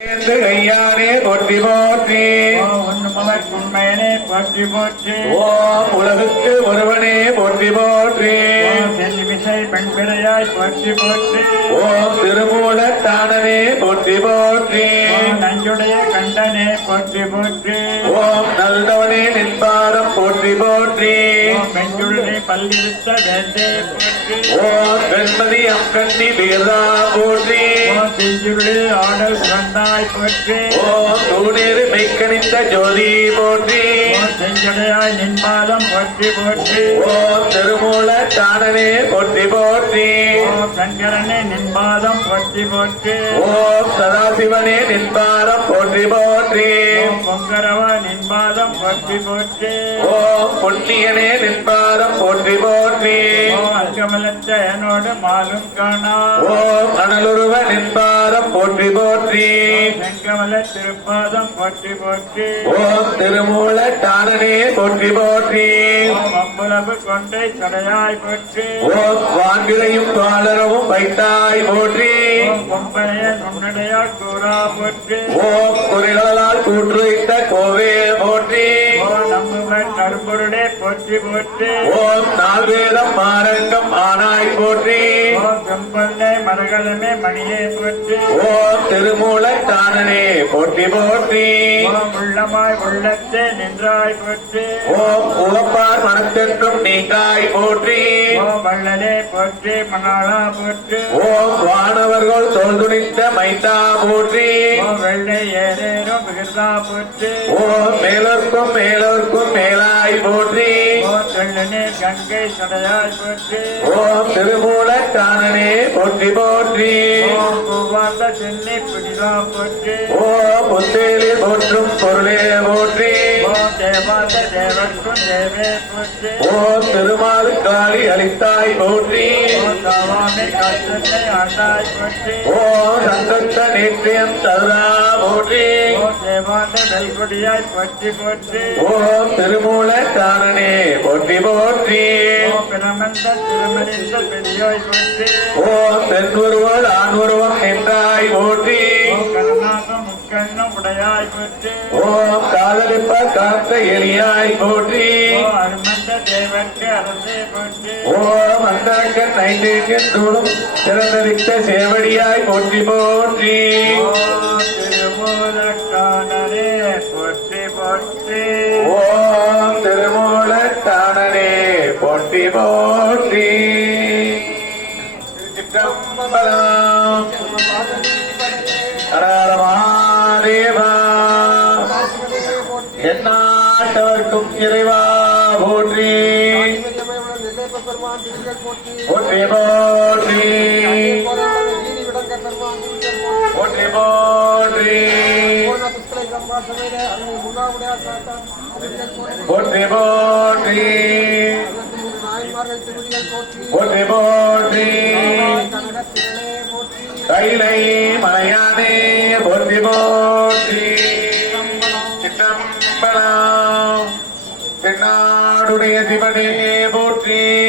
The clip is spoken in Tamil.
சேர்ந்து போற்றி போற்றி உண்மவர் உண்மையனே போற்றி. போற்றி ஓம் உலகுக்கு ஒருவனே போற்றி போற்றி. செல்லி விசை பெண் போற்றி போற்றி ஓம் திருமூல தானனே போற்றி போற்றி. நஞ்சுடைய கண்டனே போற்றி போற்றி ஓம் நல்லவனே நின்பாரம் போற்றி போற்றி. பெண்களுடைய பல்லிருத்த வேண்டே போற்றி ஓம் வெண்மதி அக்கண்ணி வீரா போற்றி. செஞ்சுருளே ஆடல் பிறந்தாய் போற்றி. ஓம் தூணீர் மெய்க்கணிந்த ஜோதி போற்றி. செஞ்சடையாய் நின்பாதம் போற்றி போற்றி. ஓம் திருமூல தானனே போற்றி போற்றி. ஓம் சங்கரனே நின்பாதம் போற்றி போற்றி. ஓம் சதாசிவனே நின்பாரம் போற்றி போற்றி. பொங்கரவ நின்பாதம் போற்றி. போற்றி ஓம் புண்ணியனே நின்பாரம் போற்றி போற்றி. என்னோடு மாலும் காணா. ஓம் அனலுருவ நின்பாரம் போற்றி போற்றி. செங்கமல திருப்பாதம் போற்றி போற்றி. ஓம் திருமூல தானனே போற்றி போற்றி. அம்புலவு கொண்டை சடையாய் போற்றி. ஓம் வான்கிளையும் துவாளரவும் வைத்தாய் போற்றி. ஓம் நுண்ணுடையால் கூறா போற்றி. ஓம் குறிகளால் போற்றி போற்றி. ஓம் நால்வேதம் மாரங்கம் ஆனாய் போற்றி. ஓம் செம்பொன்னை மரகதமே மணியே போற்றி. ஓம் திருமூல தானனே. போற்றி போற்றி. உள்ளமாய் உள்ளத்தே நின்றாய் போற்றி. ஓம் உகப்பார் மனத்தென்றும் நீங்காய் போற்றி. ஓம் வள்ளலே போற்றி மணாளா போற்றி. ஓம் வானவர்கள் தோல்துணித்த மைந்தா போற்றி. ஓம் வெள்ளை ஏரேரும் விகிர்தா போற்றி. ஓம் மேலோர்க்கும் மேலோர்க்கும் மேலாய் போற்றி. தெள்ளனே கங்கை சடையாய் போற்றி ஓம் திருமூல தானனே போற்றி போற்றி. ஓம் பூவாந்த சென்னி பிடிதா போற்றி. ஓம் புத்தேலி போற்றும் பொருளே போற்றி. ஓம் தேவாந்த தேவர்க்கும் தேவே போற்றி. ஓம் திருமால் காளி அளித்தாய் போற்றி. ஓம் தாவாமே காற்றனை ஆண்டாய் போற்றி. ஓம் சங்கத்த போற்றி. ஓம் தேவாந்த நல்குடியாய் போற்றி போற்றி. ஓம் திருமூல தானனே போற்றி. போற்றி ஓம் பெண் ஒருவர் ஆண் ஒருவர் என்றாய் போற்றி. ஓம் காதலிப்ப காத்த எலியாய் போற்றி. ஓம் அந்தரங்கன் ஐந்தேங்கன் தூளும் திறந்தரித்த சேவடியாய் போற்றி போற்றி. போற்றி போற்றி திருச்சிற்றம்பலம் எந்நாட்டவர்க்கும் இறைவா போற்றி. போற்றி போற்றி. போற்றி போற்றி. போற்றி போற்றி. போற்றி. போற்றி. கைலை மலையானே போற்றி போற்றி. சிற்றம்பலம். தென்னாடுடைய சிவனே போற்றி.